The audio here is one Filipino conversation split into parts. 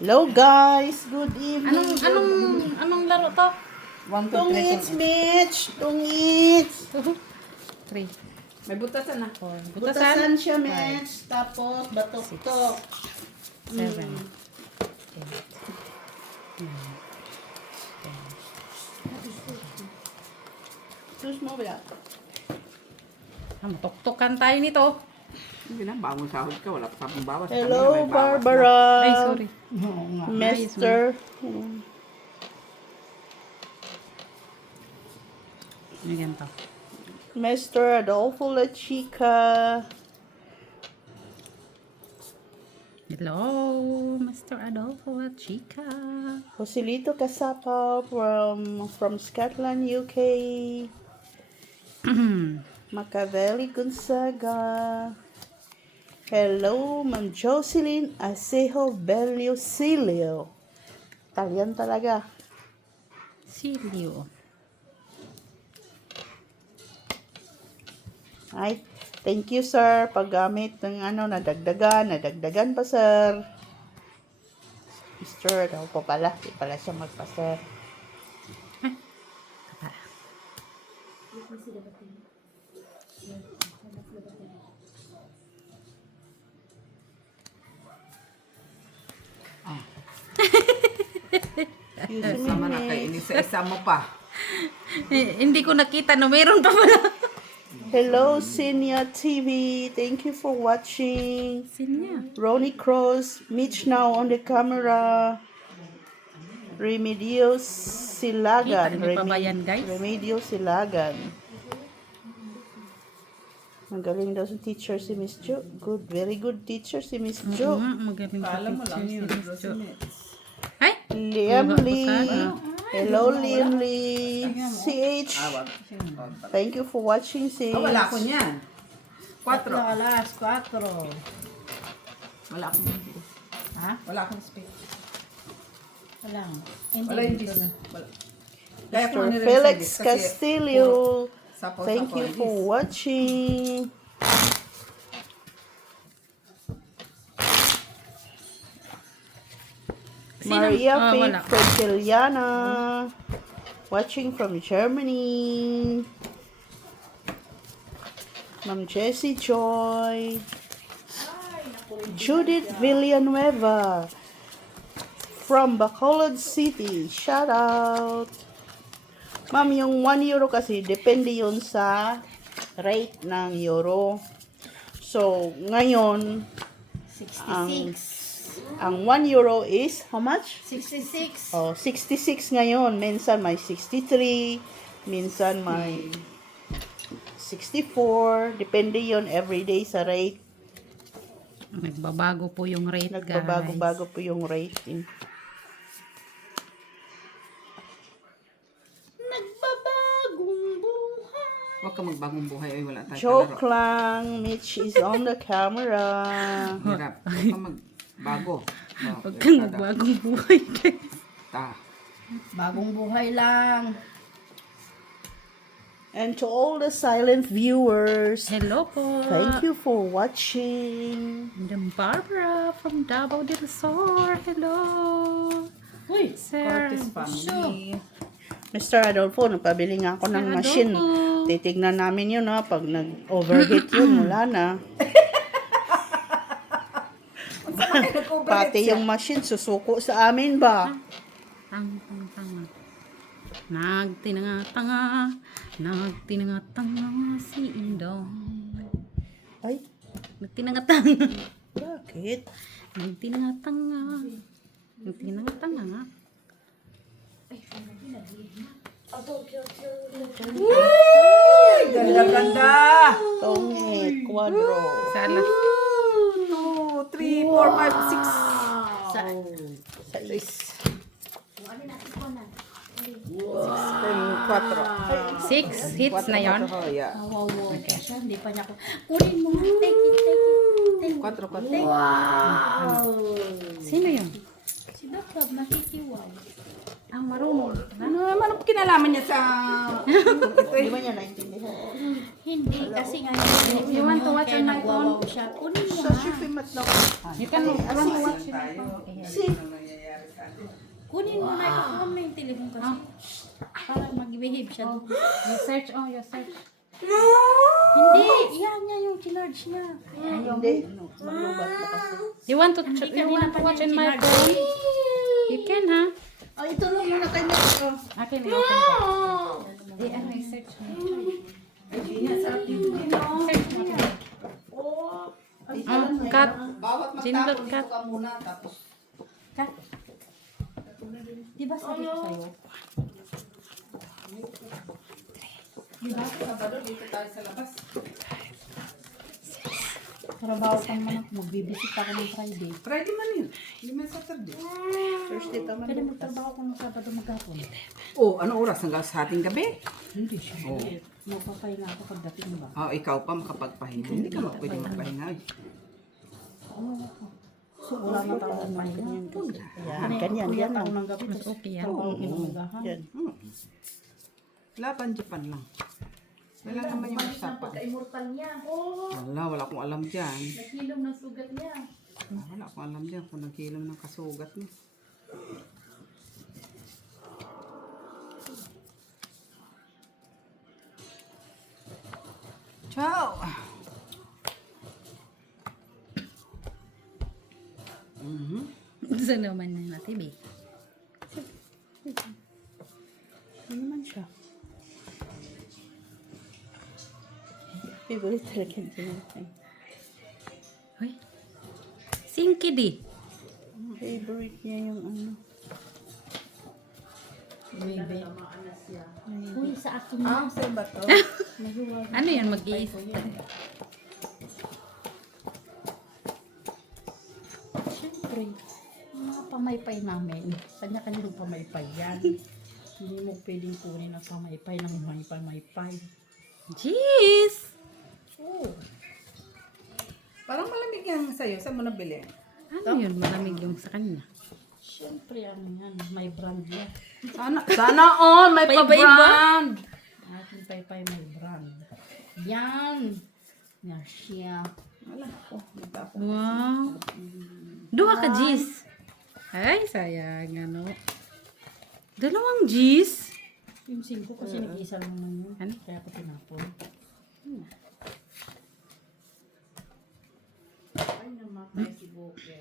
Hello guys, good evening. Anong laro to? 1, 2, 3. Tungits, Mitch. Tungits. 3. May butasan na. 4. Butasan siya, Mitch. Tapos, batok-tok. 7. 8. 9. Sus mo ba? Matok-tokan tayo nito. Hindi na, bagong sahod ka. Wala pa sa bawas. Hello, Kanina may bawas Barbara. Ay, sorry. Oo nga. Mr. Ano ganito? Mr. Adolfo La Chica. Hello, Mr. Adolfo La Chica. Joselito Casapa from Scotland, UK. Machiavelli Gonzaga. Hello, Ma'am Jocelyn Acejo Bellusilio. Italian talaga. Silio. Ay, thank you sir. Paggamit ng nadagdagan pa sir. Mr. daw po pala. Di pala siya magpa-sir. Sama na kayo. Inisa-isa mo pa. Hindi ko nakita na mayroon pa pala. Hello, Senior TV. Thank you for watching. Sinya. Ronnie Cross, Mitch now on the camera. Remedios Silagan. Kita niyo pa ba yan, guys? Remedios Silagan. Magaling daw sa teacher si Miss Jo. Good, very good teacher si Miss Jo. Magaling sa Alam mo lang yun. picture si Miss Jo. Ay! Liam Wala pa Lee. sana. Hello, Liam Lee. CH. Thank you for watching, CH. Wala ko niyan. 4. Alas, 4. Wala akong space. Ha? Wala akong space. Wala. Wala yung dito space. na. Wala. Kaya ko Mr. nire-reserve Felix kasi Castillo. sapo, Thank sapo, you it for is. watching. Maria wala. Faith Fragiliana. Watching from Germany. Ma'am Jessie Joy. Judith Villanueva. From Bacolod City. Shout out. Ma'am, yung 1 euro kasi, depende yun sa rate ng euro. So, ngayon, 66. ang 1 euro is, how much? 66. Oh, 66 ngayon. Minsan may 63, minsan may 64. Depende yon everyday sa rate. Nagbabago po yung rate, guys. Nagbabago-bago po yung rate. Nagbabagong buhay. Huwag ka magbagong buhay. Ay, wala tayo Joke kalaro. lang. Mitch is on the camera. Hirap. Huwag ka magbago. Huwag kang magbagong buhay, guys. Bagong buhay lang. And to all the silent viewers, Hello po. thank you for watching. Madam Barbara from Davao del Sur. Hello. Uy, Sir. Cortez family. Mr. Adolfo, nagpabili nga ako ng Sir machine. Adolfo. Titignan namin yun, ha. Pag nag-overheat yun, wala na. Pati yung machine, susuko sa amin ba? Tanga. Nagtinanga-tanga. Nagtinanga-tanga si Indong. Ay, Nagtinanga-tanga. bakit? Nagtinanga-tanga. Nagtinanga-tanga nga. Ganda-ganda. Tongit, quadro. Sala. 2, 3, 4, 5, 6. Sais. 6 hits na yon. Yeah. wow, siya. Hindi pa niya ako. Kunin mo nga. Take it, take it. Take it. 4. Wow. Sino yun? Si Dr. nakikiwaw. Ang marunong. Ano naman ang kinalaman niya sa... Di ba niya naintindihan? Hindi, kasi nga You want to watch kaya on my nagwawaw siya. Kunin mo Sa nga. shifimat na. You can run to watch it. See, Kunin mo na, ikaw mo na yung telephone kasi. Para mag-behave siya doon. You search, oh, you search. Hindi, yan niya yung chinarge niya. Hindi. Maglubat na kasi. You want to, Hindi you want to kanina pa watch in niya my chinarge. phone? You can, ha? Oh, ito lang muna kayo na ito. Akin, i-open ko. Di, ano, i-search mo. Search mo. Cut. Bawat Jingle magtapon cut. dito ka muna, tapos Kat. Di ba sabi ko sa'yo? Sabado dito tayo sa labas. Trabaho kang manak, magbibisit ako ng Friday. Friday man yun. Hindi man Saturday. Thursday tama. Pwede magtrabaho ko ng Sabado maghapon. Oh, ano oras? Hanggang sa ating gabi? Hindi siya. Oh. Magpapahinga ako pagdating ba? Oh, ikaw pa makapagpahinga. Hindi ka pwede magpahinga. So, wala na tayo ng pahinga. Yan, ganyan. Yan Ako lang. ng gabi, Mas okay yan. trabaho ko ng magahan. Yan. Laban Japan lang. Wala naman yung usapan. Immortal niya. Wala akong alam dyan. Nakilom ng sugat niya. Wala akong alam dyan kung nagkilom ng kasugat niya. Ciao! Saan naman na natin, babe? Ano naman siya? Favorite talaga yung Uy. Sinky di. favorite niya yung ano. Baby. Uy, sa akin na. Ah, saan ba to? Ano yan, mag-iis? Siyempre, mga pamaypay namin. Kanya-kanyang pamaypay yan. Hindi mo pwedeng kunin ang pamaypay ng may pamaypay. Jeez! Oh, Parang malamig yan sa'yo. Saan mo nabili? Ano yun, malamig yung sa kanya? siyempre ano yan, may brand yan. Sana all! May Paiba-iba? pa-brand! Aking paypay may brand. Yan! Yan siya. Wala ko. Nagtapon. Wow. Duha ka G's. Ay, sayang, ano. Dalawang G's? Yung 5 kasi nag-isa lang naman yun. Ano? Kaya ko tinapon. Ay, namatay si Boke.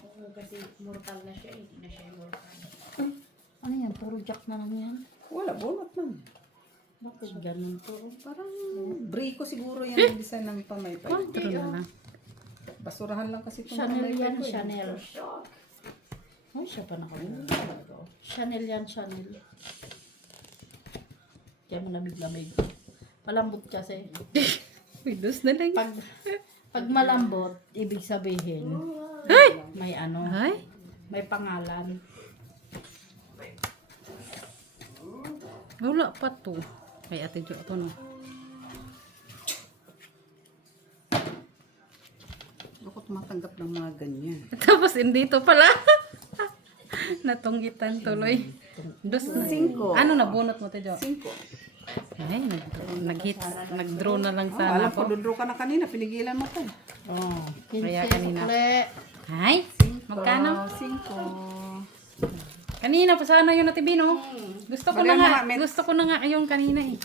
Oo, kasi mortal na siya. Hindi na siya mortal. Ano yan? Puro jack na lang yan. Wala, bunot man. Bakit ganun to? Parang Brico siguro yan ang design ng pamaypay. 4 na lang. Basurahan lang kasi itong Chanel pamaypay yan, ko eh. Chanel. Ay, siya pa nakagawa. Chanel yan, Chanel. Kaya mo nabiglamig. Malambot kasi. Windows na lang. Pag malambot, ibig sabihin, Ay! may ano, Ay! may pangalan. Wala pa to. Ay, ate Jo, ito no. Ako tumatanggap ng mga ganyan. Tapos hindi to pala. Natungitan tuloy. Dos na. 5. Ano nabunot mo, te Jo? 5. Ay, nag-hit, nag-draw na lang Oh, sana alam ko, ako. dudro ka na kanina. Pinigilan mo to. Oh, Kaya kanina. Ay, magkano? 5. Kanina pa sana yung natibino. Gusto ko na Balikan mo nga, nga, Met. gusto ko na nga yung kanina eh.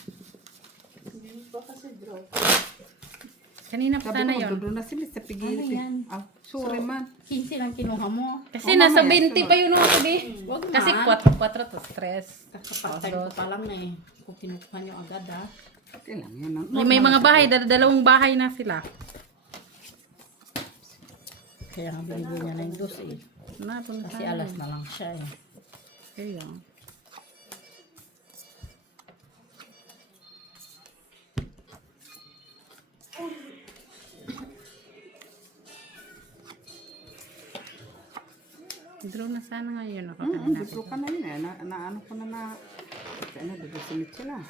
Kanina pa Sabi sana ko, yun. dudro na sila sa pigil. Ano yan? Ah, sorry man. 15 lang kinuha mo. Kasi Oh, nasa mamaya, 20 pa yun nung katabi. Wag Kasi man. 4 to stress. Kakapag-time ko pa lang eh. Kung kinukuha nyo agad ah. Okay lang yan. May mga bahay, dalawang bahay na sila. Kaya nga binigyan niya na yung dos eh. Kasi alas na lang siya eh. Kaya. Draw na sana ngayon ako kanina. Dudro ka na yun eh. Ano ko na na. Kaya na, dudro simit sila.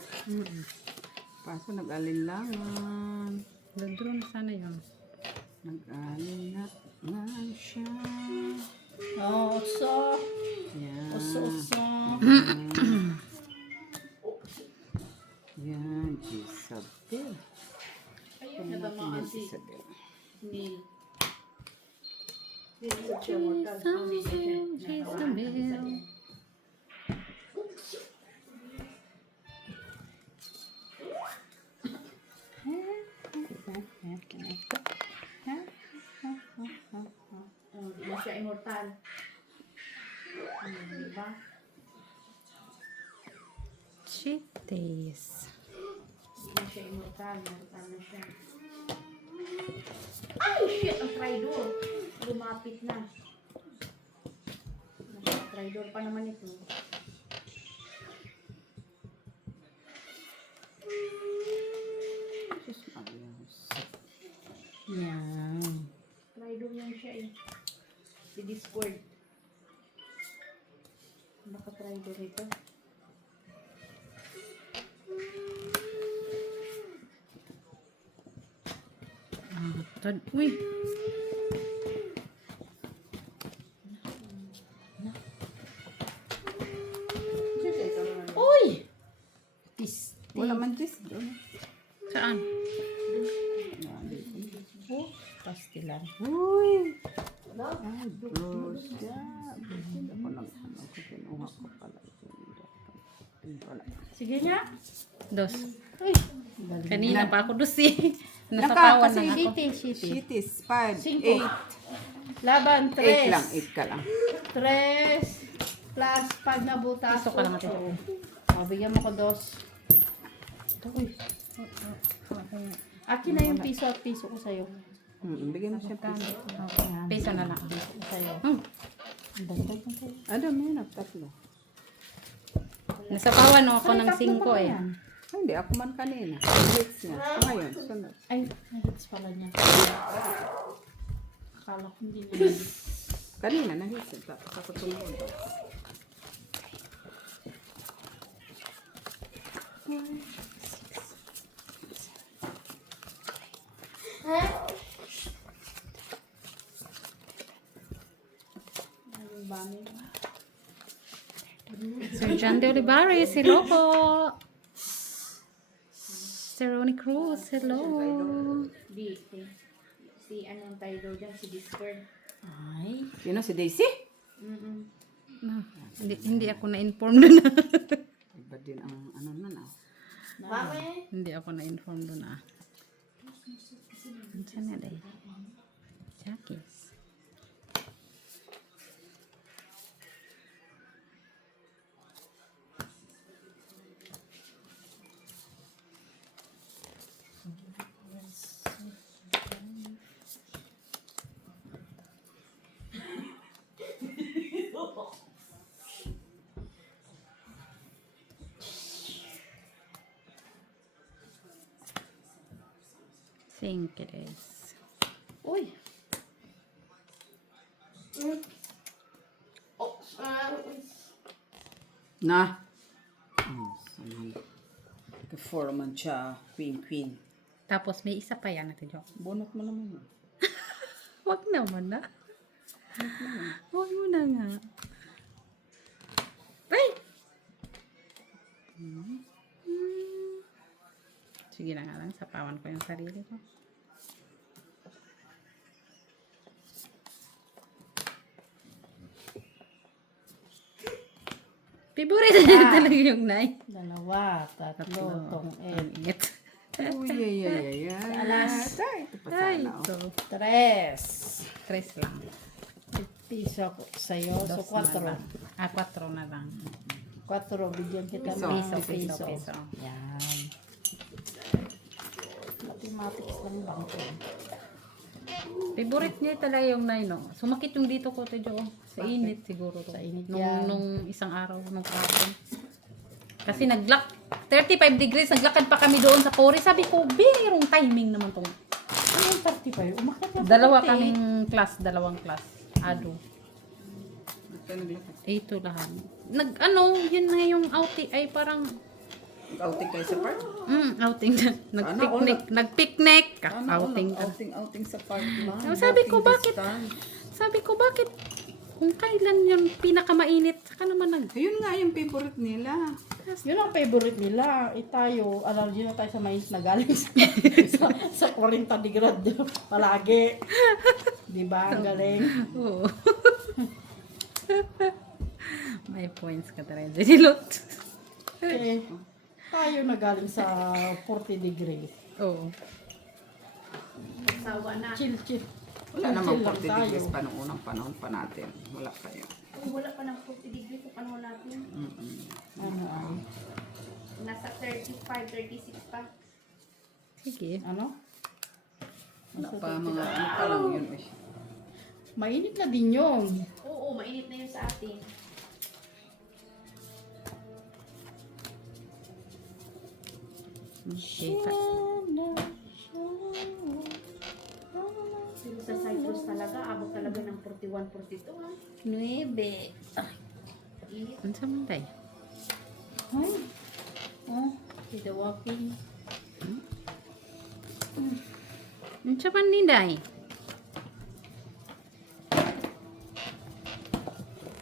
Paso nag-alinlangan. Draw na sana yun. Nag-alinlangan siya. Oh, so. Yan. Uso. Yan, Isabel. Ayun, natamaan si Isabel. Neil. She's a bill. Hindi siya immortal. Diba? Chitties. Hindi siya immortal. Immortal na siya. Ay, shit! Ang tridor. Lumapit na. Tridor pa naman ito. Yan. Tridor yan siya eh. Si Discord. Baka tridor ito. Uy. Uy! Pis. Wala man Jis. Doon. Saan? Oh, pastilan. Uy! Ay, Diyos. Ako lang. Ako kinuha ko pala. Wala. Sige nga. Dos. Uy! Kanina pa ako dos eh. Nasapawan na ako. Shitis. 5, Cinco. 8. Laban, 8 3. lang. 8 ka lang. 3 plus pag nabutas. Gusto ka lang ate. O, bigyan mo ko 2. Uy. Akin na yung piso at piso ko sa'yo. Bigyan mo siya piso. Pesa na lang. Piso ko sa'yo. Hmm. Ano, may tatlo. Nasapawan ako ng Tatlo 5 pa eh. yan? Ay, hindi, ako man kanina. Hits niya. Ngayon, sunod. Ay, nahits pala niya. Akala ko hindi niya nahits. Kanina, nahits. Tapos ako tungkol. Anong bami? Sir John de Olivares, hello po. Sir Ronnie Cruz, hello. Si anong title dyan? Si Discord. Ay. Sino si Daisy? No, hindi ako na-inform doon. Iba din ang ano na na. Mami? Hindi ako na-inform doon ah. Andiyan na dahil. Jackies. Think it is. Uy! Na. Ka-4 man siya. Queen. Tapos may isa pa yan natin, Jo. Bunot mo naman yun. Wag naman na. Wag mo na nga. Ay! Sige na nga lang, sapawan ko yung sarili ko. Favorite niya talaga yung nai. 2, 3, tong Ang init. Uy, ay. Alas. Ay, ito pa Ay, sana. ito. 3. 3 lang. Piso ko sa'yo. So, Dos na 4. lang. 4 na lang. 4, bigyan kita Piso. ng Piso. Yan. Mathematics lang bangko. Favorite niya talaga yung nai, no? Sumakit yung dito ko, Tejo. Sa init siguro. To. Sa init yan. Nung isang araw, nung kahapon. Kasi 35 degrees, naglakad pa kami doon sa Pori. Sabi ko, birong timing naman tong. Ano yung 35? Umakit na 40. Dalawang class. Ado. Ba't ka naglakad? 8 lahat. Yun na yung outing, ay parang, Outing kayo sa park? outing. Nagpicnic. Outing. Outing sa park lang. Sabi ko, Walking bakit? distance. Kung kailan yun pinakamainit, saka naman Ayun nga yung favorite nila. Yun ang favorite nila. Tayo, allergy na tayo sa mais na galing sa 40 degree palagi. Di ba? Ang galing. Oo. May points ka talaga. Dilot. Eh, tayo na galing sa 40 degrees. Oo. Sawa na. Chill, chill. Wala namang Chill lang 40 degrees tayo. pa nung unang panahon pa natin. Wala pa yun. Wala pa ng 40 degree sa panahon natin. Ano ay? Nasa 35, 36 pa. Sige. Ano? Wala pa mga ano pa lang yun eh. Mainit na din yun. Oo, mainit na yun sa atin. Okay. Pero sa Cyprus talaga, abot talaga ng 41, 42 ha. 9. Init. Ano sa manday? Ay. Oh, kita walking. Ano sa manday?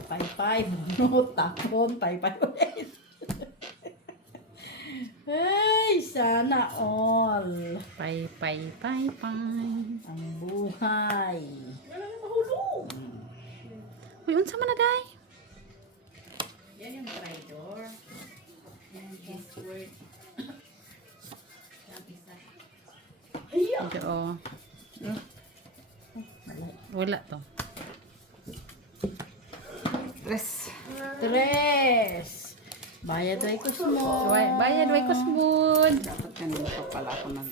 Pay-pay. No, tapon. Pay-pay ulit. Ay, sana all. Pay. Ang buhay. Uy, unsa man na day? Yan yung traitor. Yan yung word. Ang isa. Oo. Wala to. Tres. Tres. Bayad ay kusmo. Bayad, way kusbud. Dapat kanina pa pala ako nag...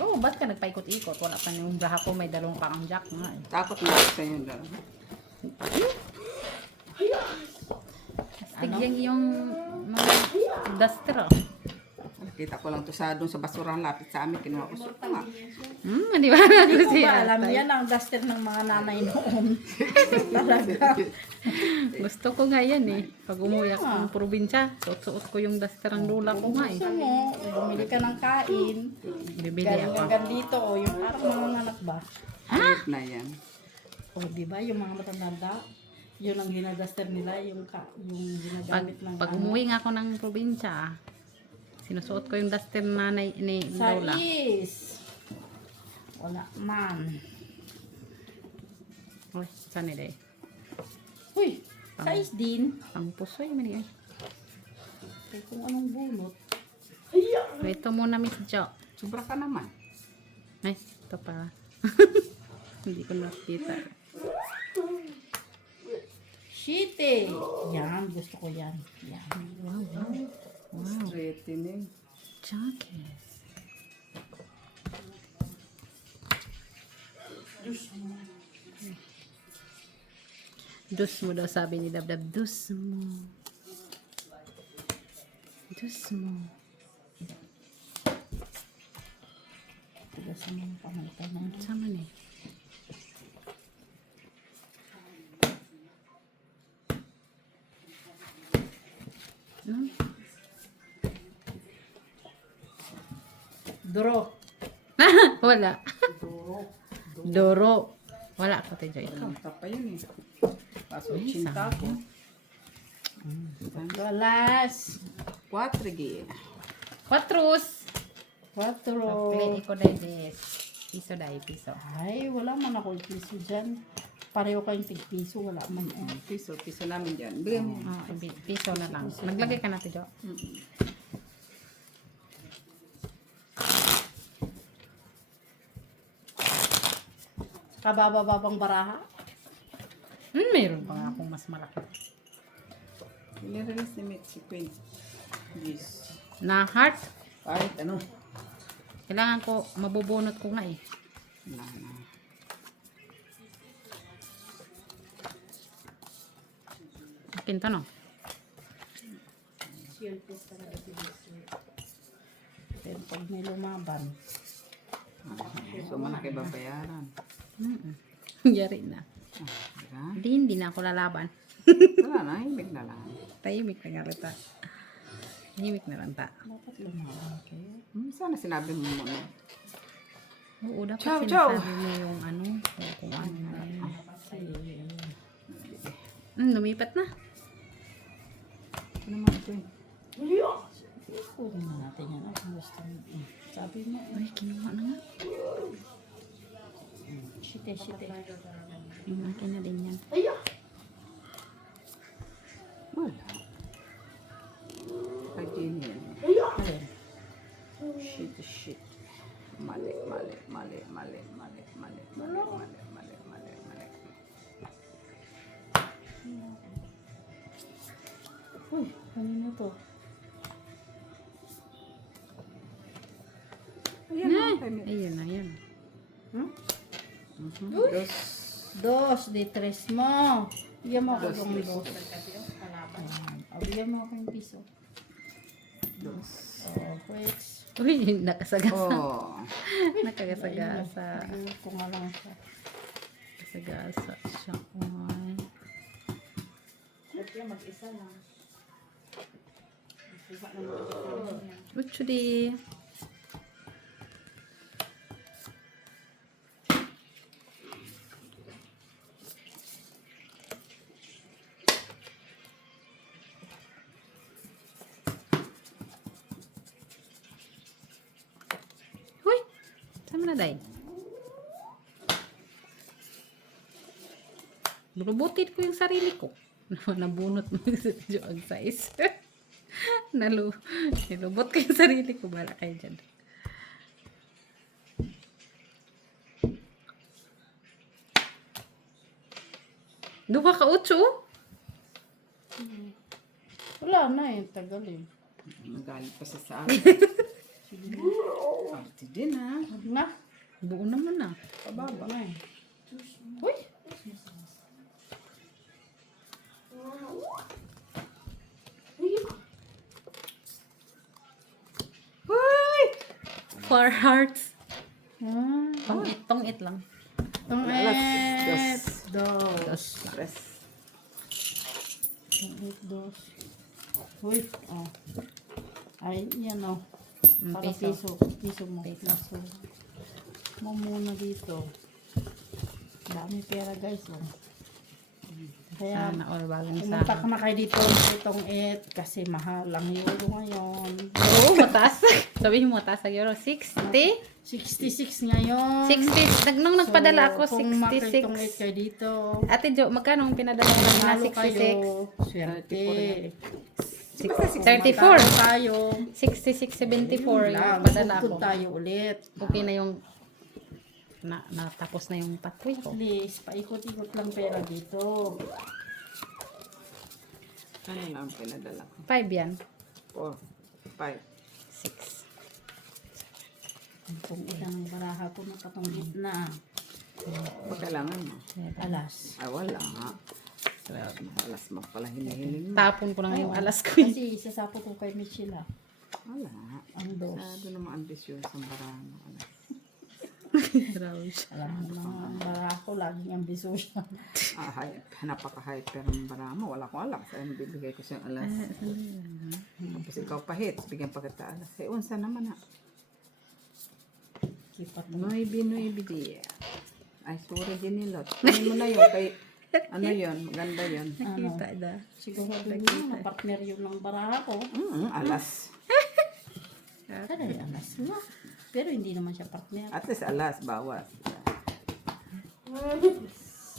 Oh, ba't ka nagpaikot-ikot? Wala pa yung braha ko, may dalawang parang jack nga eh. Takot na ako sa inyo dalawa. Astig yung mga duster oh. Nakita ko lang to sa doon sa basurahan lapit sa amin. Kinuha ko sa nga. Di ba? Hindi ko Kasi ba alam yan ang duster ng mga nanay noon. Talaga. gusto ko nga yan eh. Pag umuwi ako ng probinsya, suot-suot ko yung duster ng lula ko nga eh. Gusto mo, bumili ka ng kain. Bibili Galing ako. hanggang dito, o yung parang mga anak ba? Ayot na yan. O di ba yung mga matanda, yun ang ginadaster nila, yung Pag, ginagamit ng pag umuwi nga ako ng probinsya, sinusuot ko yung duster na nanay ni sa lola. wala man. Uy, saan nila eh? Uy, sais din. Ang pusoy man yan. Kaya kung anong bunot. Ito muna, Miss Jo. Sobra ka naman. Ay, ito pa. Hindi ko nakita. Shite! Yan, gusto ko yan. Yan. Wow. Straightening. Jacket. Dus mo daw, sabi ni Dabdab. Dus mo. Dus mo. Tiga sa mga pamantay na. Sama ni. Hmm? Duro. Wala. Doro. Wala ko tayo ito. Ito pa yun eh. Paso Ay, chinta ko. Galas. 4 gi. Quatros. Quattro. Play ko dahil des. Piso dahil piso. Ay, wala man ako piso dyan. Pareho kayong tig-piso, wala man. Piso namin dyan. Bigyan mo. Piso na lang. Naglagay ka natin, Jo. Kababa-babang baraha. Mayroon pa nga akong mas malaki. Nirelease ni Mitch si Queen. Yes. Na heart. Kahit ano. Kailangan ko, mabubunot ko nga eh. Wala na. Akin to, no? Pero pag may lumaban, So, malaki babayaran. Yari na. Diba? Hindi na ako lalaban. Wala na, himig na lang. Tahimik na nga rita. Tahimik na lang ta. dapat lumaban kayo. Sana sinabi mo muna. Oo, dapat Chow, chow. sinasabi mo yung ano. Kung ano na yun. Kasi, Lumipat na. Ano naman ito eh? kunin na natin yan. Ang gusto mo. Sabi mo, Ay, kinuha na nga. Shite. Akin na din yan. Wala. Ay, Jenny. Alin? Shit. Mali. Uy, kanina to. Ayan na. Ayun na, yan. Dos, di tres mo. Bigyan mo ako yung dos. Bigyan mo ako yung piso. Dos. Oh, wait. Uy, nakasagasa. Oh. Nakagasagasa. Siguro ko nga lang siya. Kasagasa siya. Ay. Ba't yan mag-isa lang? Kuha na mag-isa. Actually, huy! Saan mo na, day? Lubutin ko yung sarili ko. Nabunot mo yung size. Nilubot ko yung sarili ko. Bala kayo dyan. Duha ka utso. Wala na eh, tagal eh. Nagalit pa siya sa akin. Arte din ha. Huwag na. Buo naman na. Pababa na eh. Uy! Four hearts. Ah, Tong-it lang. Dos. Dos. Tres. Dos. Uy, oh. Ay, yan oh. Para Piso. Piso mo. Piso. Mo muna dito. Dami pera guys oh. Kaya, Sana all bagong pumunta sa. ka na kayo dito itong kasi mahal ang euro ngayon. Oo, mataas. Sabihin mo, mataas ang euro. 60? 66 ngayon. 60. Nung nagpadala ako, kung makitong 66. kayo dito, Ate Jo, magkano ang pinadala mo na Manalo 66? kayo. Swerte. 34. Tayo. 66, 74 yung Lang, padala bukod ko. tayo ulit. Okay na yung natapos na yung pathway ko. Please, paikot-ikot lang pera dito. Ano lang ang pinadala ko? 5 yan. 4, 5. 6. Kung isang baraha ko na patong gitna. Kailangan mo. Alas. Ay, wala nga. Alas mo pala hinihiling mo. Tapon ko na yung alas ko. Kasi isasapo ko kay Michelle ah. Wala. Ang dos. Masyado naman ambisyoso ang barang mo. Grabe siya. Alam mo na ang baraha ko, laging ambisyoso. Napaka-hyper ang barang mo. Wala ko alam. Saan bibigay ko siyang alas. Tapos ikaw pahit. Bigyan pa kita alas. Eh, unsa naman ha. Kipat mo. Noibi di. Ay, sorry din nilot. Kunin mo na yun. Kay, ano yun? Maganda yun. Nakita na. Siguro yun na partner yun ng baraha ko. Alas. Kadali alas na. Pero hindi naman siya partner. At least alas. Bawas.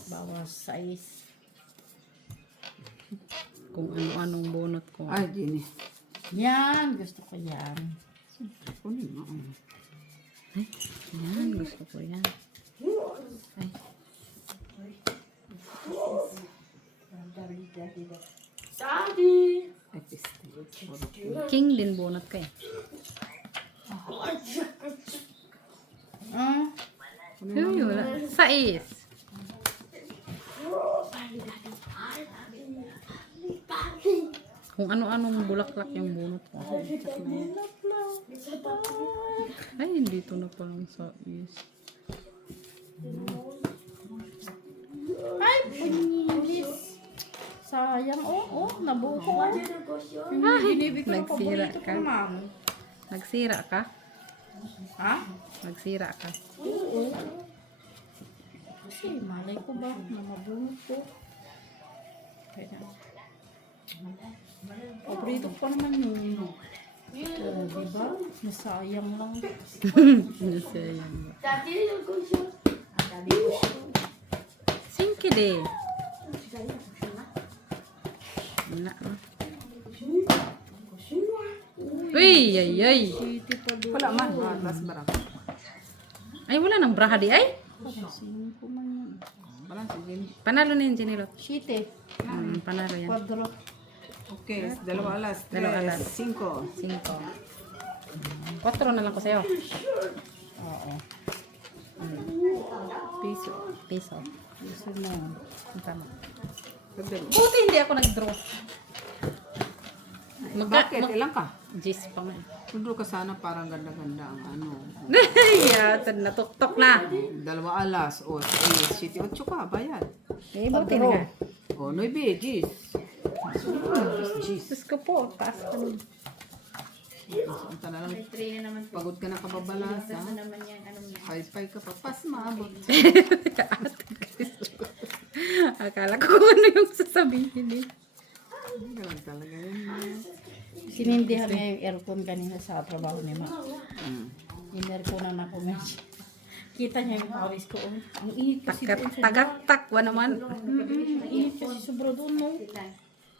Bawas size. Kung ano-anong bunot ko. Ay, Jenny. Yan, gusto ko yan. Kunin mo. Yan, gusto ko yan. Ay, Daddy! Ay, piste. king din bunot ko eh. Ah, Uy, wala. Sais. Kung ano-anong bulaklak yung bunot ko. Ay, dito na palang sais. ay, panilis. Sayang, nabuo ko. Binibig ko ng nagsira paborito ka. ko, ma'am. Nagsira ka? Ha? Nagsira ka. Oo. Kasi malay ko ba na mabunot ko. Kaya, paborito ko pa naman yun. Diba? Nasayang lang. Nasayang ba? Daddy, go shoot! Singki de. Wala na. Uy, ay, ay. Wala man. Mas barang. Ay, wala nang braha di ay. Wala, sige. Panalo na yung Ginilot. Siyete. Panalo yan. Kwadro. Okay, 2 alas. 3, 5. 5. 4 na lang ko sa'yo. Oo. Piso. Piso. Gusto mo. Ang tama. Pagdalo. Buti hindi ako nag-draw. Bakit? Ilang ka? Gis pa man. Pagdalo ka sana parang ganda-ganda ang ano. Yeah, natuktok na. 2 alas. O, 7, 8 ka. Bayad. Eh, buti na nga. O, 9, 10. Diyos ko po, taas ka nun. Punta na lang. May tray na naman po. Pagod ka na kababalasa. Ano naman yan, anong yan? Pay-pay ka pa. Pas maabot. Akala ko kung ano yung sasabihin eh. Ganun talaga yun. Sinindihan niya yung aircon kanina sa trabaho ni Ma. Mm. In-airconan ako medyo. Kita niya yung pawis ko. Oh. Ang init kasi doon. Tagaktak wa naman. Ang init kasi sobra doon, no?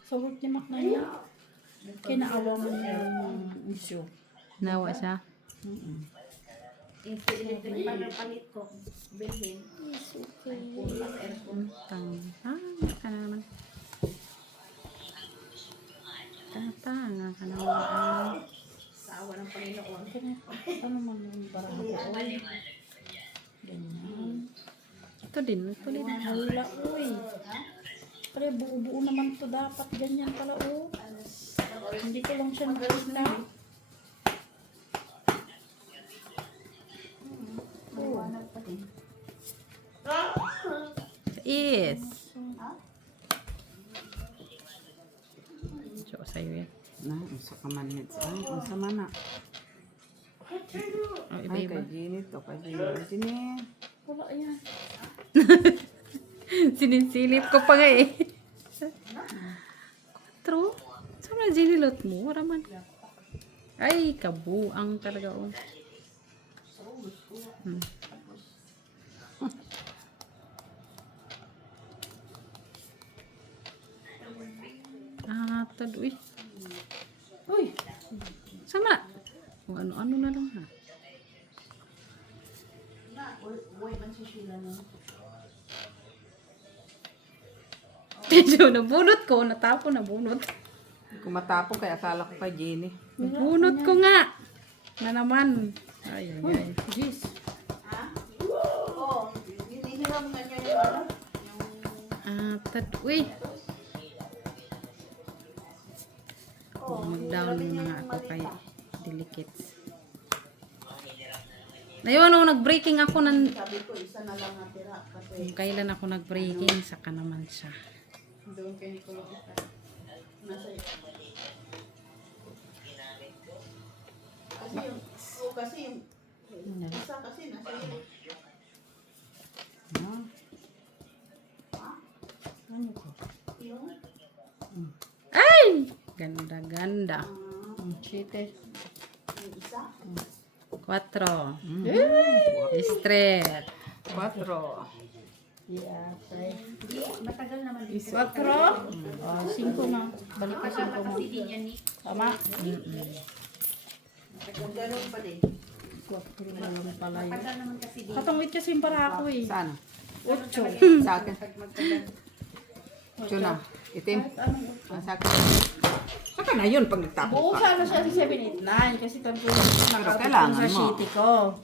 Sa work ni Mac na yun. Kinaawa mo niya yung issue. Nawa siya. Yung electric pan na palit ko, bilhin. Pulas aircon. Ka na naman. Tatanga ka na naman. Sa awa ng Panginoon. Ano man yung barang ko? Ganyan. Ito din. Ito din. Wala, uy. Pre, buo-buo naman to dapat. Ganyan pala, oh. Hindi ko lang siya nagalit na. Is. So, sa'yo yan. Na, unsa ka man hit. Ay, unsa man na. Oh, Ay, iba-iba. kay Ginny to. Kay Ginny. Wala yan. Sinisilip ko pa nga eh. True? Saan na ginilot mo? Wala man. Ay, kabuang talaga oh. Tad, uy. Uy, Sama. Kung ano-ano na lang ha. Medyo nabunot ko. Natapon nabunot. Kung matapong kay akala ko kay Ginny. Nabunot ko nga. Na naman. Ay, ay, ay. jeez. Oo. Hinihiram na niya yung ano? Tad, uy. Mag-down na nga ako kay Delicates. Ayun, nung nag-breaking ako ng... Sabi ko, isa na lang natira. Kasi Kung kailan ako nag-breaking, saka naman siya. doon kay Nicolong isa. Nasa kasi yung, kasi yung isa kasi nasa iyo. Ano ko? Yung Ay! Ganda, ganda. Siyete. yung isa. 4. Straight. 4. Yeah, five. Matagal naman din. 4? Oh, 5 na. Balik ko 5 mo. Kasi din yan ni. Tama. Ganun pa din. 4 na lang pala yun. Matagal naman kasi din. Katungwit kasi yung para ako eh. Saan? 8. Sa akin. Ito na. Itim. Sa akin. Saka na yun pag nagtapos Buo ka. sana siya sa 789 kasi tanpo nakatapos kailangan sa mo. sheet ko.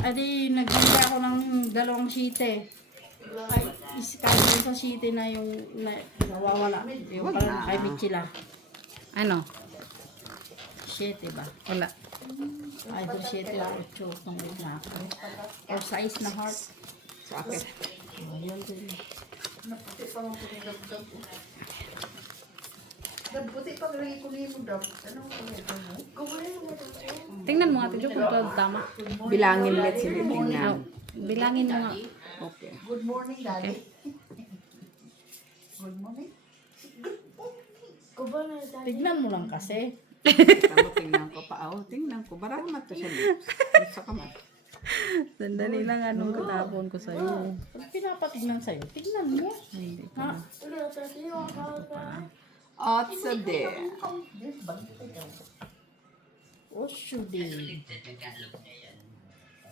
Adi, nagbili ako ng 2 sheet eh. Ay, iskali sa sheet na yung nawawala. Yung Wag parang na. kay Michila. Ano? Sheet ba? Wala. Ay, ito sheet lang. 8 kung na ako. Or size na heart. Sa akin. Ayun din. Naputi pa mo pinagdagdag ko. Nagputi pa lagi ko niyo mo daw. Anong gawin mo? Tingnan mo nga, Tidyo, kung ito tama. Bilangin let's sige tingnan. Bilangin mo nga. Okay. Good morning, Daddy. Good morning. Tignan mo lang kasi. Tamo tingnan ko pa. Oh, tingnan ko. Barang man to siya lips. Gusto ka man. Sandali lang, anong katapon ko sa'yo? Pag pinapatignan sa'yo, tignan mo. Hindi ko Ha? At sa de. O, shudi.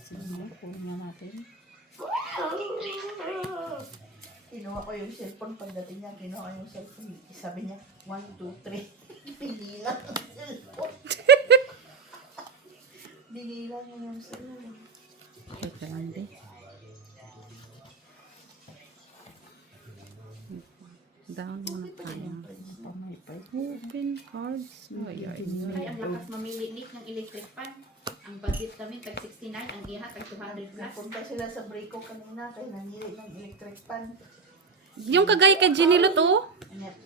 Sige, kunin na natin. Kinuha ko yung cellphone. Pagdating niya, kinuha yung cellphone. Sabi niya, 1, 2, 3. Binilang ang cellphone. Binilang niya yung cellphone. Teka lang, di. Down muna tayo. Pamaypay. Open cards. Ay, ay. Ay, ang lakas mamili Nick ng electric fan. Ang budget namin tag 69, ang iha tag 200 plus. Napunta sila sa Brico kanina kaya nanili ng electric fan. Yung kagaya kay Ginilot, oh.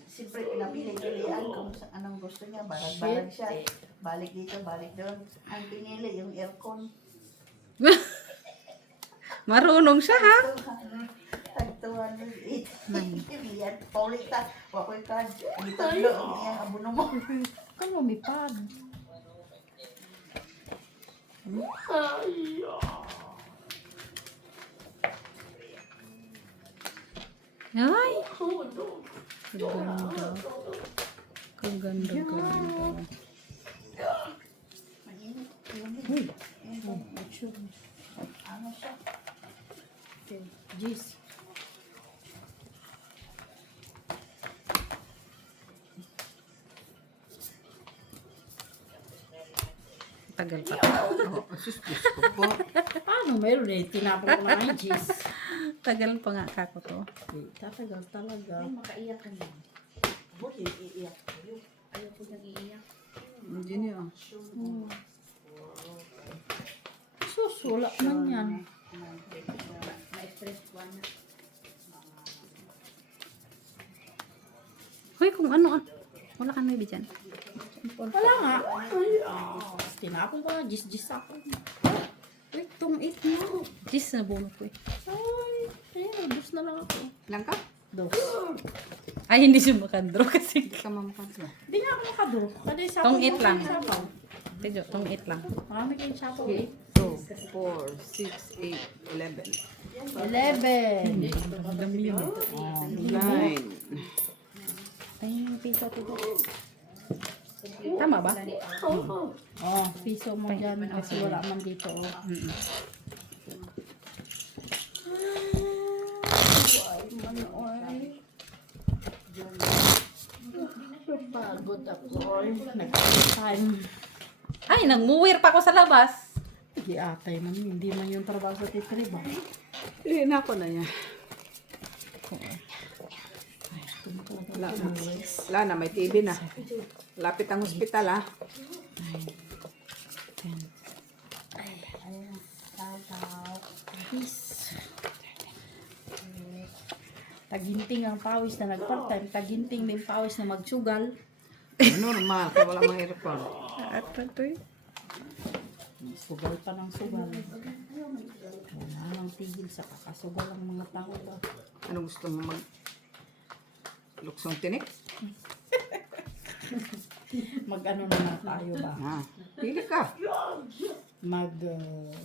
Siyempre, pinapili-pilian kung anong gusto niya. Barag-barag siya. Balik dito, balik doon. Ang pinili, yung aircon. Marunong siya, ha? Tag 208. Yan, paulita. Wakoy card. Dito lo, ang iyang abono mo. Kung lumipad. Ay! Kaganda. Kaganda, kaganda. Ano siya? Okay, Gis. Tagal pa. Oh, asus ko po. Paano meron eh? Tinapon ko na nga yung Gis. Tagal pa nga kako to. Tatagal talaga. Ay, makaiyak ka na. Buti, iiyak ko. Ayaw ko nag-iiyak. Hindi niya. Susula man yan. Ma-express ko na. Hoy, kung ano, ah. Wala kang maybe dyan. Wala nga. Tinapon ko na. Gis ako. Uy, itong 8 mo. Gis na bunot ko eh. Ay, ayun. Dos na lang ako. Ilang ka? Dos. Ay, hindi siya makandro kasi. Hindi ka mamakadra. Hindi nga ako nakaduro. Kada isa Tong 8 lang. Sabaw. Tiyo, itong 8 lang. Marami kayong sabaw. 2, 4, 6, 8, 11. 11. Oh, 9. Ay, piso ko. Tama ba? Oh, piso mo dyan kasi wala man dito. Oh. Pagod ako. Nag-time. Ay, nagmuwir pa ako sa labas. Giatay man yun. Hindi man yung trabaho sa titrib. Eh, nako na yan. Wala na, may TV na. Lapit ang hospital, ha? Taginting ang pawis na nag-part-time. Taginting din pawis na magsugal. Normal, kaya wala mga aircon. At ito eh. Sugal pa ng sugal. Wala nang tigil sa kakasugal ang mga tao ba. Ano gusto mo mag... luksong tinik? Mag-ano na nga tayo ba? Ha? Pili ka. Mag...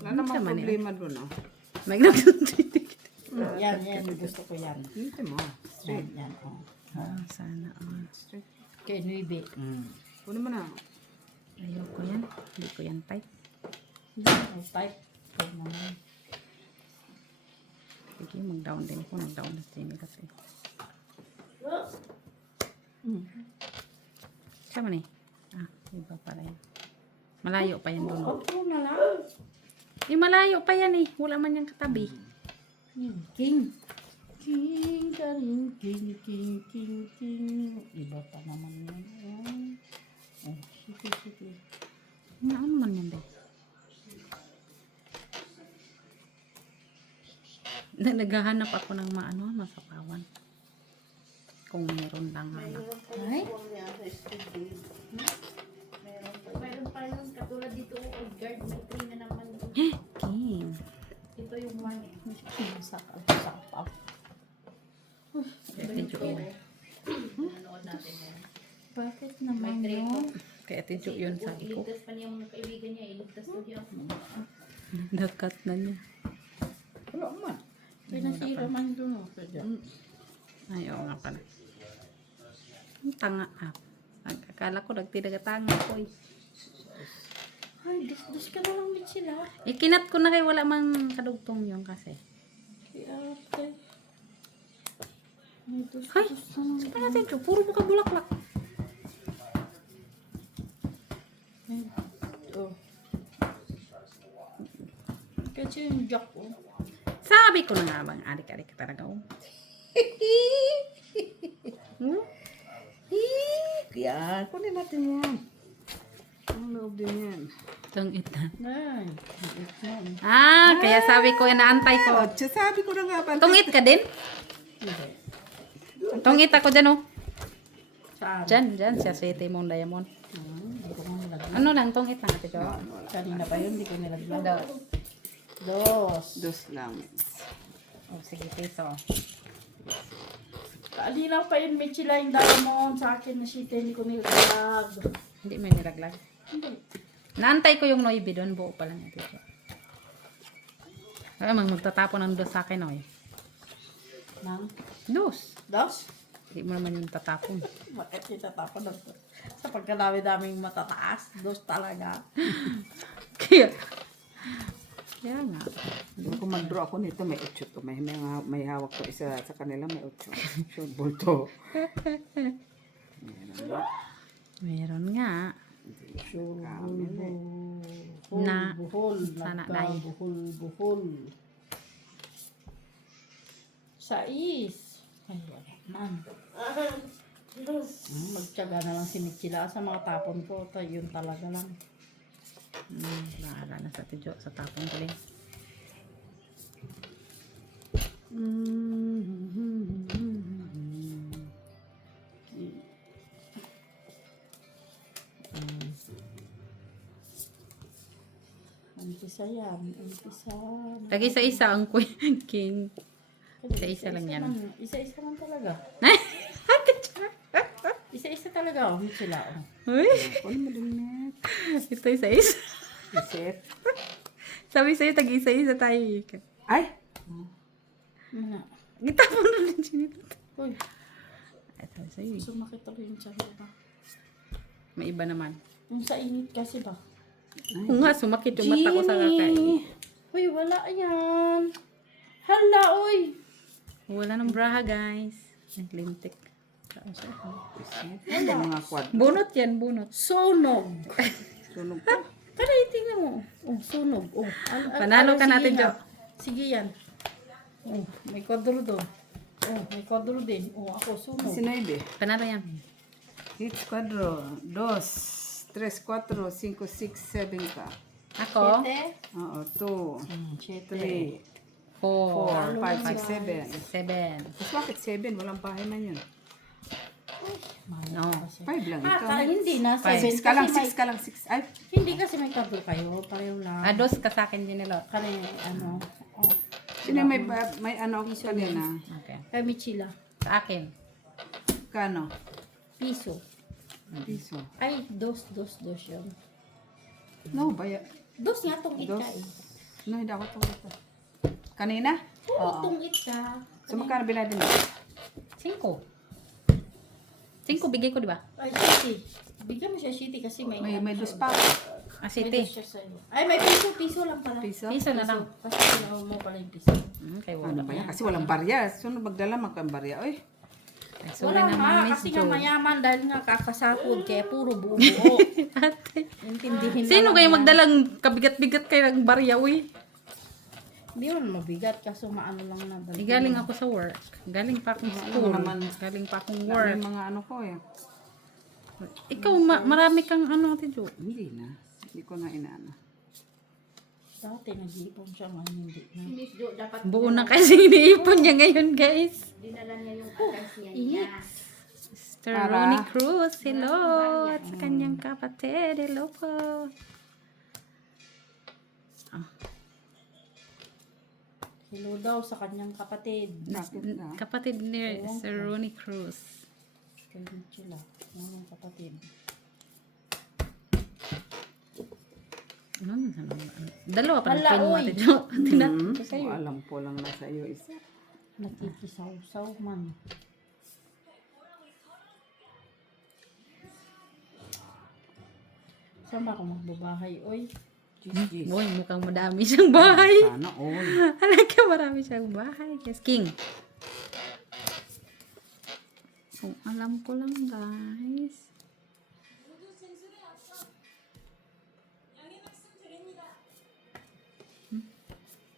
Wala namang problema doon, ha? May nagsuntitik. yan. Gusto ko yan. Hindi mo. Straight. Yan, oh. Ah, sana. Straight. Kay Nuibe. Kunin mo na. Ayoko yan. Hindi ko yan type. Oh, type. Kaya naman. Sige, mag-down din ko. Nag-down na siya nila eh. Sama ni. Ah, iba pala yan. Malayo pa yan doon. Ito na lang. Eh, malayo pa yan eh. Wala man yung katabi. King. King ka rin. King. Iba pa naman yan. Oh, sige. Ano man yan din? Naghahanap ako ng masapawan. Kung meron lang hanap. Ay? Mayroon pa yun, katulad dito, old guard, may 3 na naman. King. Ito yung one. Sapaw. Ito yun. Nanonood natin yan. Bakit May naman treto. yun? Kaya ito yun sabi ko. Iligtas pa niya mga kaibigan niya, iligtas ko niya. Nakat na niya. Wala man. Pinasira man doon. Kaya. Ay, oo nga pala. Ang tanga ah. Akala ko nagtinagatanga ko eh. Ay, dus ka na lang din sila. Ikinat ko na kay wala mang kadugtong yun kasi. Kaya, ate. Ay, dus Ay, saan natin ito? Puro buka bulaklak. Oh. Kasi yung jack, oh. Sabi ko na nga bang adik-adik ka talaga oh. Yan, kunin natin yan. Ang loob din yan. Itong ita. Ay, Kaya sabi ko, inaantay ko. Oh, sabi ko na nga ba? Tungit ka din? Tungit ako dyan oh. saan? Dyan, sa City Mong Diamond. Hindi ko nga nilagyan. Ano lang, tungit lang ate Jo. Kanina pa yun, hindi ko nilagyan. Daw. Dos lang. Oh, sige, peso. Kanina pa yun, may chila yung diamond sa akin na shit, hindi ko nilag. Hindi may nilaglag. Naantay ko yung noibi doon, buo pa lang ate Jo. Ay, magtatapon ng dos sa akin oh. Nang? Dos. Dos? Hindi mo naman yung tatapon. Bakit itatapon na to? Sa pagkadami-daming matataas, dos talaga. Kaya nga. Kung mag-draw ako nito, may 8 to. May hawak to isa sa kanila, may 8. Sure, bulto. Meron nga. Sure, Na. buhol, Sana dahil. buhol. Sais. Ay, wala man. Magtyaga na lang si Michila sa mga tapon ko. Tayo yun talaga lang. Bahala na sa tiyo sa tapon ko rin. Umpisa yan. Umpisa. Lagi sa isa ang queen king. Isa-isa lang yan. Isa-isa lang talaga. Isa-isa talaga. Oh, Michila. Oh. Uy, Kunin mo din net. ito isa-isa. Isip. Sabi sa'yo, tag-isa-isa tayo. Ay! Muna. Gitapon na rin siya. Uy, Ay, sabi sa'yo. sumakit ako yung tiyan ko ba? May iba naman. Yung sa init kasi ba? Oo nga, sumakit yung mata ko sa kakain. Uy, wala yan. Hala, uy. Wala ng braha, guys. Naglimtik. Ano mga quad? Bunot yan, bunot. Sunog. Sunog pa. Kanay, tingnan mo. Oh, sunog. Oh. Panalo ka sige natin, yan. Jo. Sige yan. Oh, may kwadro doon. Oh, may kwadro din. Oh, ako, sunog. Sinabi. Panalo yan. Hit quadro. 2, 3, 4, 5, 6, 7 ka. Ako? Sete. Oo, 2, 3, 4, 4, 5, 6, 7. 7. Mas bakit 7? Walang bahay man yun. No. 5 lang ikaw. Hindi na. 6 7 ka lang, kasi may, 6 ka lang, 6. Ay, hindi kasi may kwadro kayo. Pareho lang. Dos ka sa akin din nila. Kanay, ano. Oh. sino may ano ako kanina? Okay. Kay Michila. Sa akin. Kano? Piso. Piso. Ay, dos yun. No, baya. Dos nga tong Dos. ika eh. No, hindi ako ito. Kanina? Oo, tong ika. So, magkano binadin mo? 5. 5 bigay ko, di ba? Ay, shitty. Bigyan mo siya shitty kasi may... May dos pa ako. Ah, May City. dos siya sa'yo. Ay, may piso lang pala. Piso? Piso na lang. Kasi kailangan mo pala yung piso. Kay Ano wala ba pa yan? yan. Kasi walang barya. Sunod magdala magkang barya. Oy, Ay, sorry Wala naman, nga, Miss kasi nga Jo. mayaman dahil nga kakasakod kaya puro buo-buo. Ate. Intindihin na Sino lang kayo yan. magdalang kabigat-bigat kayo ng barya, uy? Hindi yun mabigat kaso maano lang na. Galing ako sa work. Galing pa akong school. naman. Galing pa akong may work. mga ano ko eh. Ikaw, marami kang ano, Ate Jo. Hindi na. Hindi ko na inaano. Dati nag-iipon siya ngayon hindi na. Si Miss Jo, dapat Buo na kasi iniipon niya ngayon, guys. dinala niya yung akansiya niya. Mr. Para- Ronnie Cruz, hello. At sa kanyang kapatid, hello po. Hello daw sa kanyang kapatid. Bakit na? Kapatid ni Sir Ronnie Cruz. Kay Michila. Yung kapatid. Dalawa pa Wala, ng mo oy. ate Jo. Tinatapos ko sa'yo. Alam ko lang na sa iyo isa. Nakikisaw-saw man. Saan ba ako magbabahay, oy? Gis. Boy, mukhang madami siyang bahay. Sana all. Halika, marami siyang bahay. Yes, King. Kung alam ko lang, guys.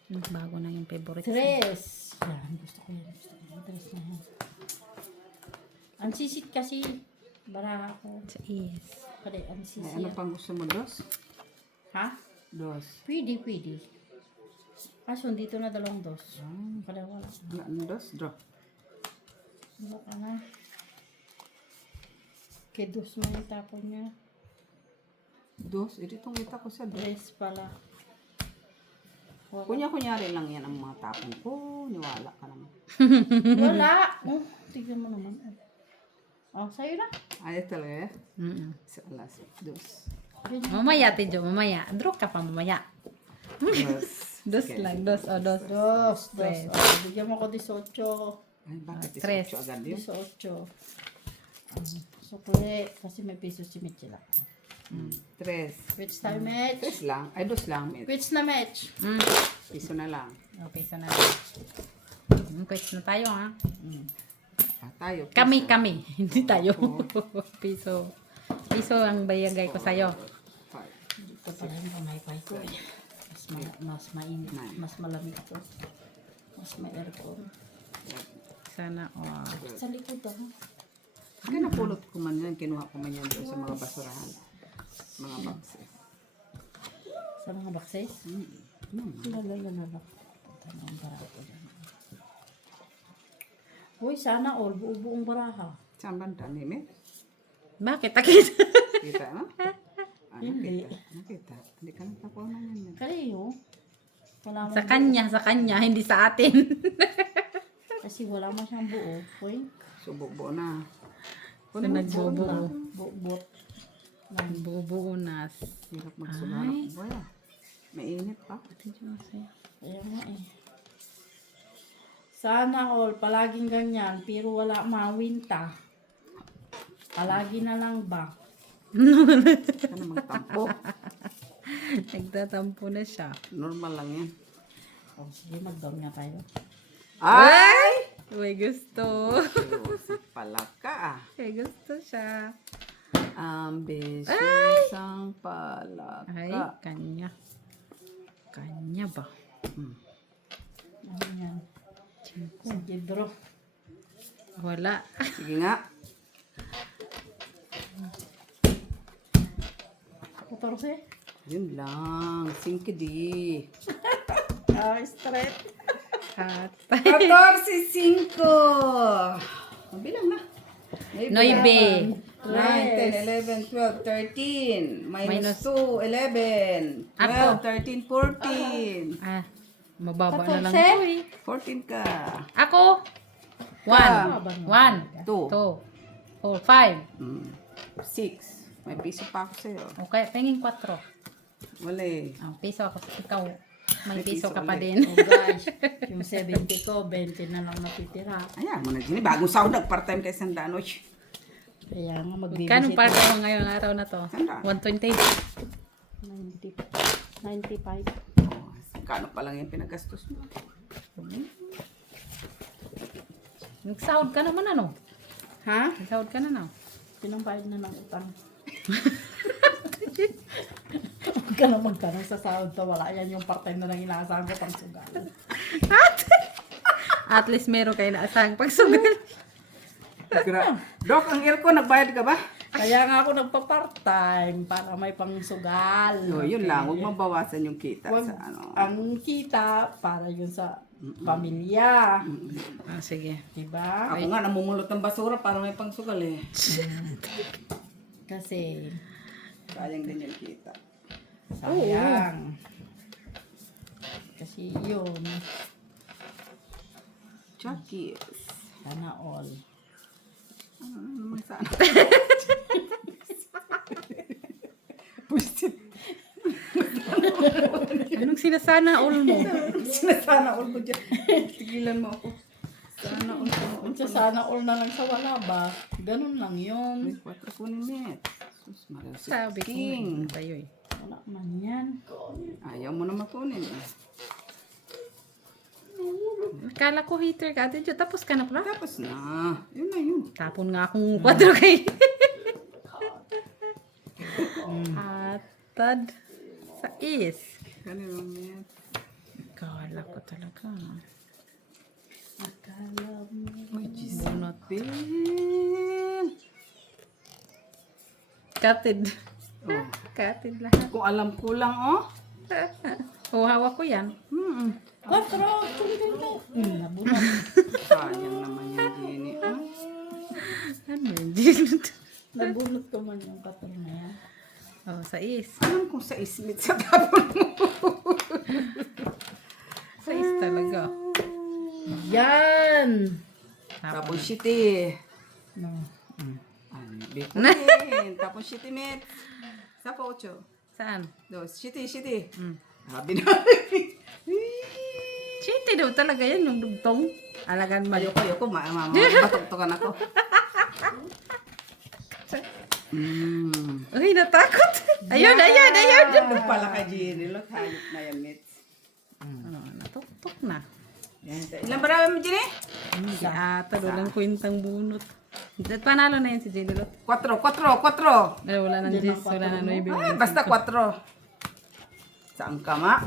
Bago na yung favorite. Tres. Yan, gusto ko yan. Gusto ko yung tres na yan. Ang sisit kasi, bara ako. Yes. Kaya ang Ay, sisit. ano pang gusto mo, dos? Ha? Dos. Pwede. Kaso dito na dalawang dos. Kaya wala. Ano, dos? Draw. Wala ka na. Kaya dos mo yung tapon niya. Dos? Ito itong kita ko sa dos. Tres pala. Kunyari lang yan ang mga tapon ko. Niwala ka naman. Wala. Oh, tignan mo naman. Oh, sa'yo na. Ayos talaga eh. Mm-mm. Sa alas. Dos. Mamaya, Tijo, mamaya. Draw ka pa mamaya. Dos. Dos Okay. lang, dos. O, dos. Dos. Tres. Oh, bigyan mo ko 18. Ay, bakit Tres. 18 agad yun? 18. Sukli. Kasi may piso si Mitchell. Tres. Which time match? Tres lang. Ay, dos lang. May Which na match? piso na lang. Okay, sana. Question na tayo, ha? Tayo. Kami. piso. Hindi tayo. Piso. Piso ang bayagay ko sa'yo. Five. Ito pala yung pamaypay ko. Mas mainit. Mas malamig to. Mas may aircon. Sana, Sa likod ah. Kaya napulot ko man yan. Kinuha ko man yan doon sa mga basurahan. Mga boxes. Sa mga boxes? Lalala. Tanong barato dyan. Uy, sana all. Buong baraha. Saan banda? Nime? Bakit? Takit? Kita, no? Hindi. Nakita. Hindi ka natakuha naman yan. Kaliyo. Wala mo. sa kanya, hindi sa atin. Kasi wala mo siyang buo. Uy. Sububo na. So, nagbubuo. Buot. Nagbubuo na. Hirap magsulat. Wala. Mainit pa. Kaya nga eh. Sana all, palaging ganyan, pero wala mawinta. Palagi na lang ba? Ka na magtampo. Nagtatampo na siya. Normal lang yan. O, sige, mag-down nga tayo. Ay! May gusto. Seryoso pala ka ah. May gusto siya. Ambisyousang pala Ay, ka. kanya. Kanya ba? Ano yan? Sige, bro. Wala. Sige nga. 14? Yun lang. 5 di. Ah, straight. At 14, 5. Mabilang na. 9. 9, 10, 11, 12, 13. Minus 2, 11. 12, Ako. 13, 14. Mababa na lang 14? ito eh. 14 ka. Ako. 1. 1. 2. 2. 4. 5. 6. May piso pa ako sa'yo. Okay, tingin 4. Wala eh. Piso ako sa ikaw. May May piso piso ka pa ulit. din. Oh guys, yung 70 ko, 20 na lang natitira. Ayan mo na dyan. Bagong sahod nag-part-time kay Sandano. Kaya nga magbibisit. Kano para tayo ngayong araw na to? Sandaan. 120. 95. Oh, kano pa lang yung pinagastos mo? Nagsahod ka naman ano? Ha? Nagsahod ka na no? Pinambayad na ng utang. Huwag ka na magtanong sa sahod to. Wala yan yung part-time na lang inaasahan ko pang sugal. At least meron kayo na asang pagsugal. Dok, ang aircon, nagbayad ka ba? Kaya nga ako nagpa-part-time para may pangsugal. No, yun lang. Huwag mabawasan yung kita Wag, sa ano. ang kita para yun sa pamilya. Sige. Diba? Ako nga, namumulot ng basura para may pangsugal eh. Kasi Sayang din yung kita. sayang. Kasi yun, Chuckies. sana all. Ano naman sana? Pusit. sinasana all mo. Sinasana all mo dyan. Tigilan mo ako. Sana all mo. Kung sa sana all na lang sa wala ba, ganun lang yun. May 4 kunin net. Sus, Maria, Sabi ko King. sa'yo eh. Wala man yan. Ayaw mo na makunin. Akala ko hater ka ate Jo. Tapos ka na pala. Tapos na. Yun na yun. Tapon nga akong 4 kay. Atad. Sa is. Kanino net. Akala ko talaga. Akala mo. Uy, Jesus. Bunot. Bill. Katid. Oh. Katid lahat. Kung alam ko lang, oh. Hawak ko yan. Kwatro! Tung! Nabunot. Sayang naman yung Jenny. Ah. Ano yun? Ginot. Nabunot ko man yung katro na yan. Oh, sa is. Alam kong sa ismit sa tapon mo. Sa is talaga. Yan! Tapon shitty. No. Ano, bikunin. Tapon shitty, met. Sa pocho. Saan? Dos, shitty. Sabi na. Chiti daw talaga yan yung dugtong. Alagan mo. Ayoko. Matugtukan ako. Uy, natakot. Ayun. Ano pala ka, Jenny? Look, hayop na yan, met. Ano, natuktok na. Yan. Ilang marami mo, Jenny? Si Ata, walang kwentang bunot. Panalo na yan si Jenny Lot. 4. Wala nang Jis, wala nang 9. Ay, basta 4. Saan ka, ma?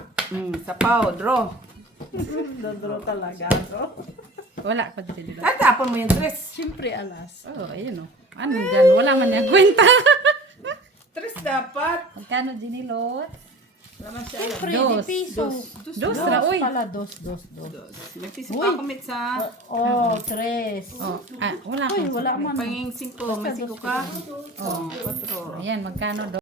Sa pao, draw. Dadro talaga. Bro. Wala pa si Jenny Lot. Ay, tapon mo yung 3. Siyempre alas. Oh, ayun o. Ano dyan? Wala man niya kwenta. 3 dapat. Magkano Jenny Lot? Wala siya. Siyempre, Dos. di piso. Dos na, uy. Pala, dos. May piso pa ako, met, sa... Oh, tres. Oh, wala Uy, akong wala man. Panging 5. May 5 ka. Oh. 4. Ayan, magkano